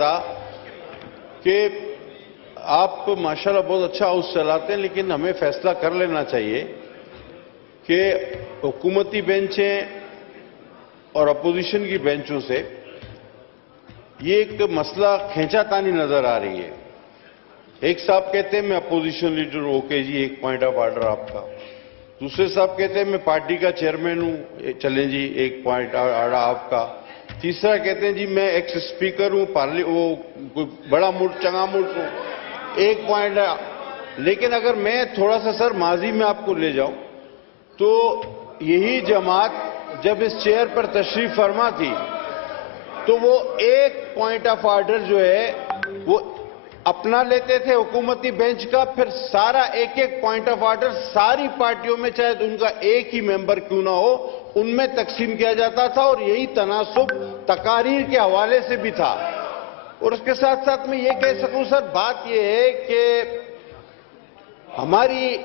تھا کہ آپ ماشاءاللہ بہت اچھا ہاؤس چلاتے ہیں، لیکن ہمیں فیصلہ کر لینا چاہیے کہ حکومتی بینچیں اور اپوزیشن کی بینچوں سے یہ ایک مسئلہ کھینچا تانی نظر آ رہی ہے۔ ایک صاحب کہتے ہیں میں اپوزیشن لیڈر ہوں، اوکے جی، ایک پوائنٹ آف آرڈر آپ کا۔ دوسرے صاحب کہتے ہیں میں پارٹی کا چیئرمین ہوں، چلیں جی، ایک پوائنٹ آرڈر آپ کا۔ تیسرا کہتے ہیں جی میں ایکس اسپیکر ہوں، وہ کوئی بڑا ملک، چنگا ملک ہوں، ایک پوائنٹ۔ لیکن اگر میں تھوڑا سا سر ماضی میں آپ کو لے جاؤں تو یہی جماعت جب اس چیئر پر تشریف فرما تھی تو وہ ایک پوائنٹ آف آرڈر جو ہے وہ اپنا لیتے تھے حکومتی بینچ کا، پھر سارا ایک ایک پوائنٹ آف آرڈر ساری پارٹیوں میں، چاہے ان کا ایک ہی ممبر کیوں نہ ہو، ان میں تقسیم کیا جاتا تھا، اور یہی تناسب تقاریر کے حوالے سے بھی تھا۔ اور اس کے ساتھ ساتھ میں یہ کہہ سکوں سر، بات یہ ہے کہ ہماری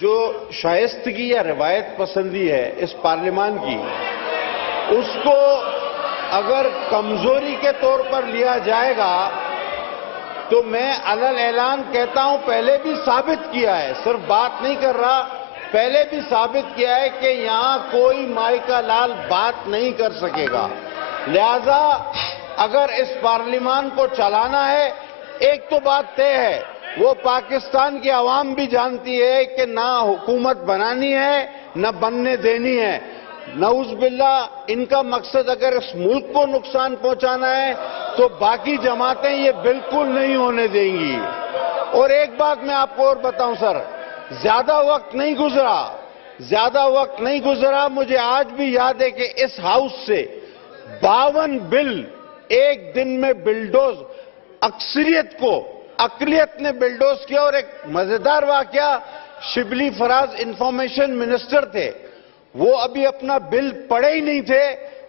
جو شائستگی یا روایت پسندی ہے اس پارلیمان کی، اس کو اگر کمزوری کے طور پر لیا جائے گا تو میں علل اعلان کہتا ہوں، پہلے بھی ثابت کیا ہے، صرف بات نہیں کر رہا، پہلے بھی ثابت کیا ہے کہ یہاں کوئی مائی کا لال بات نہیں کر سکے گا۔ لہذا اگر اس پارلیمان کو چلانا ہے، ایک تو بات طے ہے، وہ پاکستان کی عوام بھی جانتی ہے کہ نہ حکومت بنانی ہے نہ بننے دینی ہے۔ نعوذ باللہ ان کا مقصد اگر اس ملک کو نقصان پہنچانا ہے تو باقی جماعتیں یہ بالکل نہیں ہونے دیں گی۔ اور ایک بات میں آپ کو اور بتاؤں سر، زیادہ وقت نہیں گزرا، مجھے آج بھی یاد ہے کہ اس ہاؤس سے 52 بل ایک دن میں بلڈوز، اقلیت نے بلڈوز کیا۔ اور ایک مزیدار واقعہ، شبلی فراز انفارمیشن منسٹر تھے، وہ ابھی اپنا بل پڑھے ہی نہیں تھے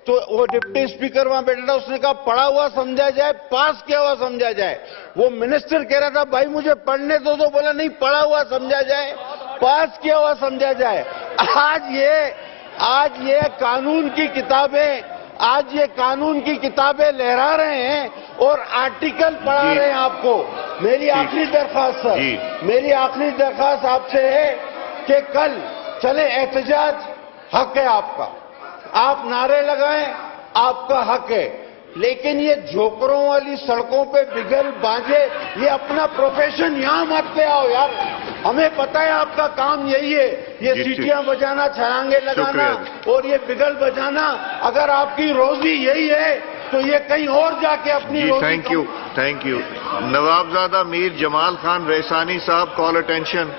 تو وہ ڈپٹی اسپیکر وہاں بیٹھا تھا، اس نے کہا پڑھا ہوا سمجھا جائے، پاس کیا ہوا سمجھا جائے۔ وہ منسٹر کہہ رہا تھا بھائی مجھے پڑھنے دو، تو بولا نہیں، پڑھا ہوا سمجھا جائے، پاس کیا ہوا سمجھا جائے۔ آج یہ قانون کی کتابیں لہرا رہے ہیں اور آرٹیکل پڑھا رہے ہیں آپ کو۔ میری آخری درخواست سر، میری آخری درخواست آپ سے ہے کہ کل چلے، احتجاج حق ہے آپ کا، آپ نعرے لگائیں، آپ کا حق ہے، لیکن یہ جھوکروں والی سڑکوں پہ بگل بانجے، یہ اپنا پروفیشن یہاں مت لے آؤ یار۔ ہمیں پتہ ہے آپ کا کام یہی ہے، یہ سیٹیاں بجانا، چھلانگے لگانا اور یہ بگل بجانا۔ اگر آپ کی روزی یہی ہے تو یہ کہیں اور جا کے اپنی روزی۔ Thank you. Nawabzada Mir Jamal Khan Raisani sahib, call attention.